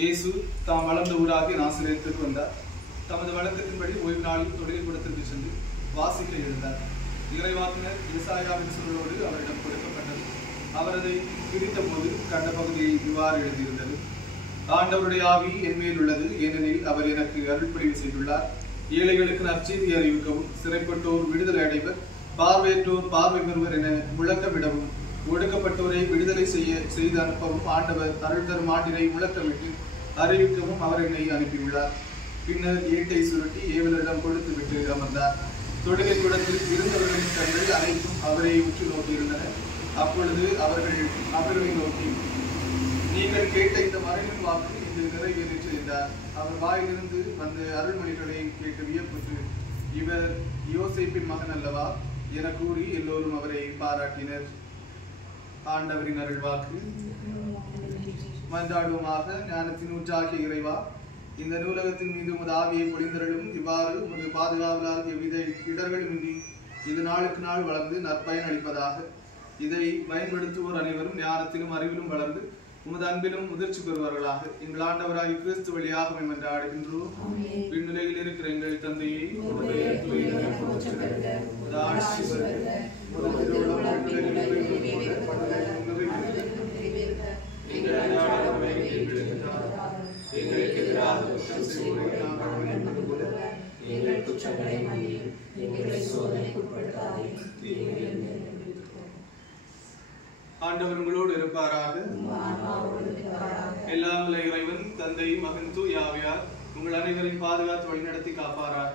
இயேசு தாம் வளர்ந்த ஊராகிய நாசரேத்துக்கு வந்தார். தமது வழக்கத்தின்படி ஓய்வு நாளில் தொழில் கூடத்திற்கு சென்று வாசிக்க எழுந்தார். இறைவாக்கினர் ஏசாயாவின் சொல்களோடு அவரிடம் கொடுக்கப்பட்டது. அவர் அதை பிரித்த போது கண்ட பகுதியை இவ்வாறு எழுதியிருந்தது: ஆண்டவருடைய ஆவி என்மேல் உள்ளது, ஏனெனில் அவர் எனக்கு அருள்புரிவு செய்துள்ளார். ஏழைகளுக்கு நற்செய்தி அறிவிக்கவும், சிறைப்பட்டோர் விடுதலை அடைவர், பார்வையற்றோர் பார்வை பெறுவர் என முழக்கமிடவும், ஒடுக்கப்பட்டோரை விடுதலை செய்து அனுப்பவும், ஆண்டவர் அருள் தரும் ஆண்டினை முழக்கமிட்டு அறிவிக்கவும் அவர் என்னை அனுப்பியுள்ளார். பின்னர் ஏட்டை சுருட்டி ஏவலரிடம் கொடுத்து விட்டு அமர்ந்தார். தொழுகை கூடத்தில் இருந்தவர்களின் கண்கள் அனைத்தும் அவரை உற்று நோக்கியிருந்தன. அப்பொழுது அவர்களை நோக்கி, நீங்கள் கேட்ட இந்த மறைவின் வாக்கு இது நிறைவேறிற்று என்றார். அவர் வாயிலிருந்து வந்த அருள்மொழிகளை கேட்டு வியப்புற்று, இவர் யோசேப்பின் மகன் அல்லவா என கூறி எல்லோரும் அவரை பாராட்டினர். ஆண்டவரின் அருள் வாக்கு. மன்றாடுவோமாக. ஞானத்தின் ஊற்றாகிய இறைவா, இந்த நூலகத்தின் மீது உமது ஆவியை பொழிந்தருளும். இவ்வாறு உமது பாதுகாவலால் எவ்வித இடர்களுமின்றி இது நாளுக்கு நாள் வளர்ந்து நற்பயன் அளிப்பதாக. இதை பயன்படுத்துவோர் அனைவரும் ஞானத்திலும் அறிவிலும் வளர்ந்து உமது அன்பிலும் முதிர்ச்சி பெறுவார்களாக. எங்கள் ஆண்டவராகிய கிறிஸ்து வழியாக மன்றாடுகின்றோம். விண்ணுலகில் இருக்கிற எங்கள் தந்தையை ஆண்டவர் உங்களோடு இருப்பாராக. எல்லாம் வல்ல இறைவன் தந்தை, மகன், தூய ஆவியார் உங்கள் அனைவரையும் பாதுகாத்து வழிநடத்தி காப்பாராக.